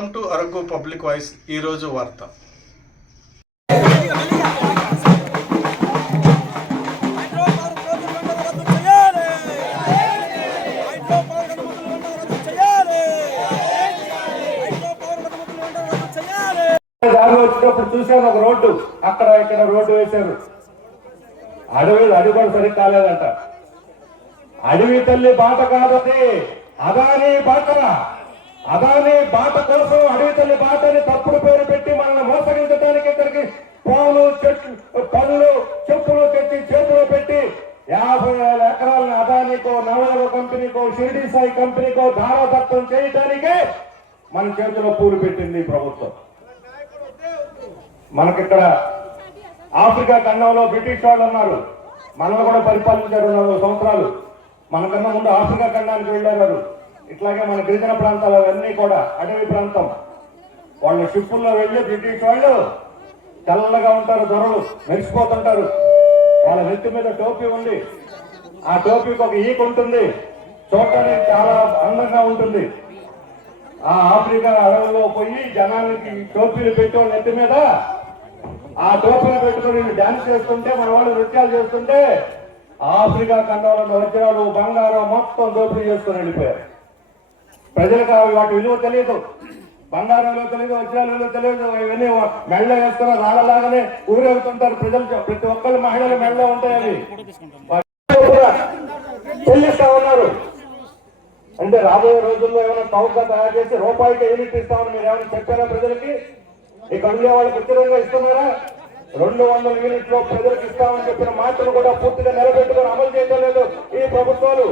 Welcome to Araku public voice ఈరోజు వార్త. దారి వచ్చినప్పుడు చూశాను ఒక రోడ్డు. అక్కడ ఇక్కడ రోడ్డు వేశారు. అడవి అడవి కూడా సరిగ్గా కాలేదంట. అడవి తల్లి బాట కాదది. అదాని బాటరా అదాని బాట కోసం అడవి తల్లి బాటని తప్పుడు పేరు పెట్టి మనల్ని మోసగించడానికి ఇక్కడికి పాలు చెట్లు పళ్ళు చెప్పులు తెచ్చి చేతులు పెట్టి యాభై వేల ఎకరాలను అదానికో నవల కంపెనీకో షిరిడి సాయి కంపెనీకో ధారాదత్తం చేయటానికే మన చేతిలో పూలు పెట్టింది ప్రభుత్వం. మనకిక్కడ ఆఫ్రికా ఖండంలో బ్రిటిష్ వాళ్ళు ఉన్నారు. మనల్ని కూడా పరిపాలించారు నాలుగు సంవత్సరాలు. మనకన్నా ముందు ఆఫ్రికా ఖండానికి వెళ్ళారు ఇట్లాగే మన గిరిజన ప్రాంతాలు అవన్నీ కూడా అడవి ప్రాంతం. వాళ్ళు షిప్పుల్లో వెళ్ళి బ్రిటిష్ వాళ్ళు తెల్లగా ఉంటారు దొరలు మెరిసిపోతుంటారు. వాళ్ళ నెత్తి మీద టోపీ ఉంది. ఆ టోపీకి ఒక ఈక ఉంటుంది. చూడటానికి చాలా అందంగా ఉంటుంది. ఆ ఆఫ్రికా అడవిలో పోయి జనానికి టోపీలు పెట్టి నెత్తి మీద ఆ టోపీలు పెట్టుకుని డాన్స్ చేస్తుంటే మన వాళ్ళు నృత్యాలు చేస్తుంటే ఆఫ్రికా ఖండంలో వజ్రాలు బంగారం మొత్తం దోపిడీ చేసుకుని వెళ్ళిపోయారు. ప్రజలకు వాటి విలువ తెలియదు బంగారం విలువ తెలియదు వజ్రాల విలువ తెలియదు ఇవన్నీ మెళ్ళ వేసుకున్న రాళ్ళలాగానే ఊరేగుతుంటారు ప్రజలు. ప్రతి ఒక్కరు మహిళలు మెళ్ళ ఉంటాయి అవి. చెల్లిస్తా ఉన్నారు. అంటే రాబోయే రోజుల్లో ఏమైనా చౌకగా తయారు చేసి రూపాయికి యూనిట్ ఇస్తామని మీరు ఏమైనా చెప్పారా ప్రజలకి? ఇక్కడ ఉండే వాళ్ళకి ఉచితంగా ఇస్తున్నారా? రెండు వందల యూనిట్లు ప్రజలకు ఇస్తామని చెప్పిన మాటలు కూడా పూర్తిగా నిలబెట్టుకొని అమలు చేయడం లేదు ఈ ప్రభుత్వాలు.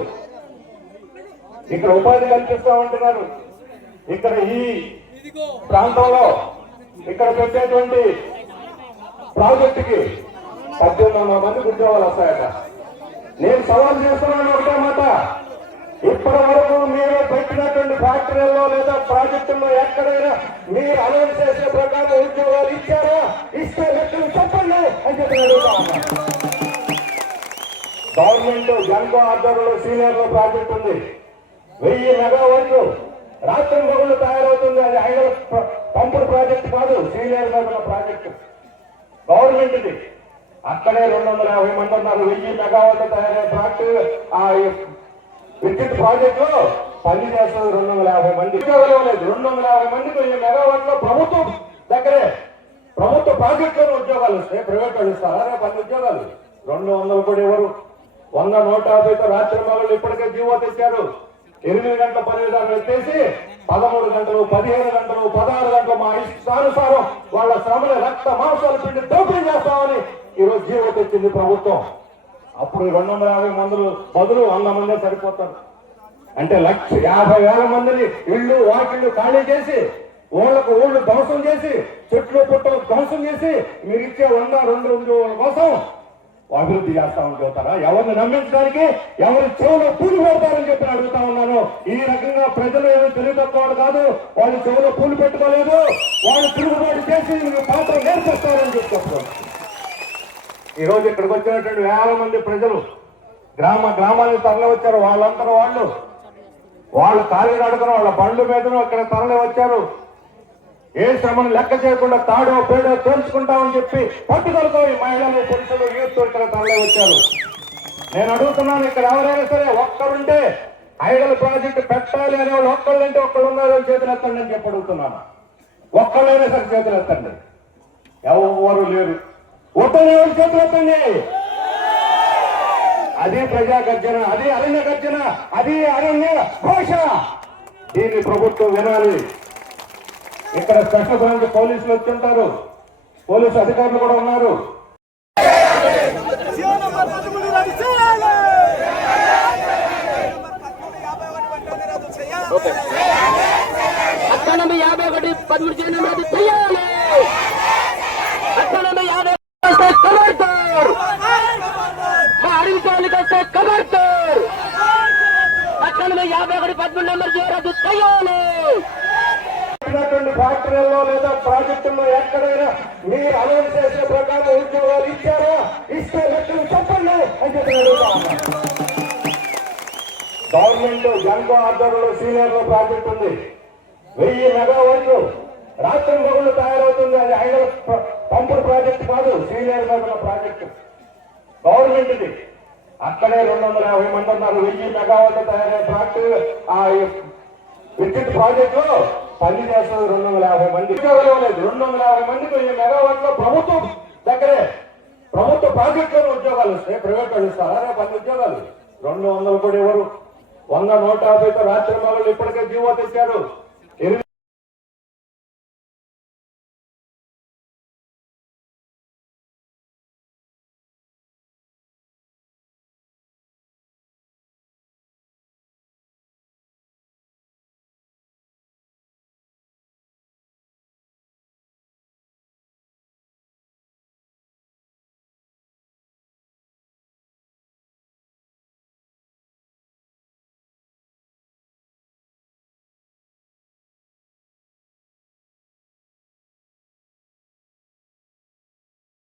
ఇక్కడ ఉపాధి కల్పిస్తామంటున్నారు ఇక్కడ ఈ ప్రాంతంలో ఇక్కడ పెట్టేటువంటి ప్రాజెక్టుకి పద్దెనిమిది వందల మందికి ఉద్యోగాలు వస్తాయట. నేను సవాల్ చేస్తున్నాను ఒకటే మాట. ఇప్పటి వరకు మీరు పెట్టినటువంటి ఫ్యాక్టరీల్లో లేదా ప్రాజెక్టుల్లో ఎక్కడైనా మీరు అనౌన్స్ చేసిన ప్రకారం ఉద్యోగాలు ఇచ్చారా? ఇస్తే లెక్కలు చెప్పండి అని చెప్పి. గవర్నమెంట్ జన్కో ఆధ్వర్యంలో సీనియర్లో ప్రాజెక్ట్ ఉంది. వెయ్యి మెగావాట్లు రాష్ట్రం మొగుళ్ళు తయారవుతుంది అది ఐదు పంపుడు ప్రాజెక్ట్ కాదు సీనియర్ మీద ప్రాజెక్టు. గవర్నమెంట్ అక్కడే రెండు వందల యాభై మంది ఉన్నారు. వెయ్యి మెగావాట్లు తయారయ్యే ఫ్యాక్టరీ ఆ విద్యుత్ ప్రాజెక్ట్లో పని చేస్తుంది రెండు వందల యాభై మంది. లేదు రెండు వందల యాభై మందికి వెయ్యి మెగావాట్లో ప్రభుత్వం దగ్గరే. ప్రభుత్వ ప్రాజెక్టులో ఉద్యోగాలు వస్తాయి. ప్రైవేట్ వాళ్ళు ఇస్తారా? రేపు అన్ని ఉద్యోగాలు. రెండు వందలు కూడా ఎవరు వంద నూట యాభైతో రాత్రి మగళ్ళు ఇప్పటికే జీవో తెచ్చారు. ఎనిమిది గంటల పని విధానం ఎత్తేసి పదమూడు గంటలు పదిహేను గంటలు పదహారు గంటలు మా ఇష్టానుసారం వాళ్ళ శ్రమల రక్త మాంసాలు పిండి దోపిడీ చేస్తామని ఈరోజు జీవో తెచ్చింది ప్రభుత్వం. అప్పుడు రెండు వందల యాభై మందులు బదులు వంద మందే సరిపోతారు. అంటే లక్ష యాభై వేల మందిని ఇళ్ళు వాకిళ్ళు ఖాళీ చేసి ఊళ్ళకు ఊళ్ళు ధ్వంసం చేసి చెట్లు పుట్టలు ధ్వంసం చేసి మీరు ఇచ్చే వంద రెండు కోసం అభివృద్ధి చేస్తామని చెబుతారా ఎవరిని నమ్మించడానికి ఎవరి చెవులో పూలు పెడతారని చెప్పి అడుగుతా ఉన్నాను. ఈ రకంగా ప్రజలు ఏమి తెలివి కాదు. వాళ్ళు చెవులో పూలు పెట్టుకోలేదు. వాళ్ళు తిరుగుబాటు చేసి పాత్ర నేర్పిస్తారని చెప్పి ఈరోజు ఈ రోజు ఇక్కడికి వచ్చినటువంటి వేల మంది ప్రజలు గ్రామ గ్రామానికి తరలి వచ్చారు వాళ్ళందరూ వాళ్ళు. వాళ్ళు ఖాళీ నడుకుని వాళ్ళ బండ్ల మీదను ఇక్కడ తరలి వచ్చారు ఏ శ్రమను లెక్క చేయకుండా తాడో పేడో తేల్చుకుంటామని చెప్పి పట్టుదలతో ఈ మహిళలు పురుషులు యూత్ ఇక్కడ తరలి వచ్చారు. నేను అడుగుతున్నాను ఇక్కడ ఎవరైనా సరే ఒక్కరుంటే ఐడల్ ప్రాజెక్ట్ పెట్టాలి అనే వాళ్ళు ఒక్కళ్ళంటే ఒక్కళ్ళు ఉన్నారో చేతులు ఎత్తండి అని చెప్పి అడుగుతున్నాను. ఒక్కళ్ళైనా సరే చేతులు ఎత్తండి ఎవరు లేరు. ఒక్కరు ఎవరు చేతులు ఎత్తండి అది ప్రజా గర్జన అది అరణ్య గర్జన అది అరణ్య ఘోష. దీన్ని ప్రభుత్వం వినాలి. ఇక్కడ స్పెషల్ బ్రాంచ్ పోలీసులు వచ్చుంటారు. పోలీసు అధికారులు కూడా ఉన్నారు. చేయాలి పదమూడు యాభై ఒకటి చేయాలి పదమూడు చేయడం చెయ్యాలి. అక్కడ యాభై వస్తే కబర్దార్ మా అడవి తోలికి వస్తే కబర్దార్ అక్కడ యాభై ఒకటి పదమూడు నెంబర్ చేయరద్దు చెయ్యాలి పెట్టినటువంటి ఫ్యాక్టరీల్లో లేదా ప్రాజెక్టుల్లో ఎక్కడైనా మీరు అనౌన్స్ చేసిన ప్రకారం ఉద్యోగాలు ఇచ్చారా? ఇస్తే లెక్కలు చెప్పండి అని చెప్పి గవర్నమెంట్ జన్కో ఆధ్వర్యంలో సీనియర్లో ప్రాజెక్ట్ ఉంది. వెయ్యి మెగావాట్లు రాత్రి మొగుళ్ళు తయారవుతుంది. అది ఆయన పంపుడు ప్రాజెక్ట్ కాదు సీనియర్ మీద ప్రాజెక్ట్. గవర్నమెంట్ ఇది. అక్కడే రెండు వందల యాభై మంది ఉన్నారు. వెయ్యి మెగావాట్లు తయారయ్యే ప్రాజెక్టు ఆ విద్యుత్ ప్రాజెక్టు పని చేస్తుంది రెండు వందల యాభై మంది. ఉద్యోగాలు లేదు రెండు వందల యాభై మందికి వెయ్యి మెగావాట్లో ప్రభుత్వం దగ్గరే. ప్రభుత్వ ప్రాజెక్టులను ఉద్యోగాలు వస్తాయి ప్రైవేట్ వాళ్ళు ఇస్తారా. రేపు పది ఉద్యోగాలు. రెండు వందలు కూడా ఎవరు వంద నూట యాభైతో రాత్రి మగళ్ళు ఇప్పటికే జీవో తెచ్చారు.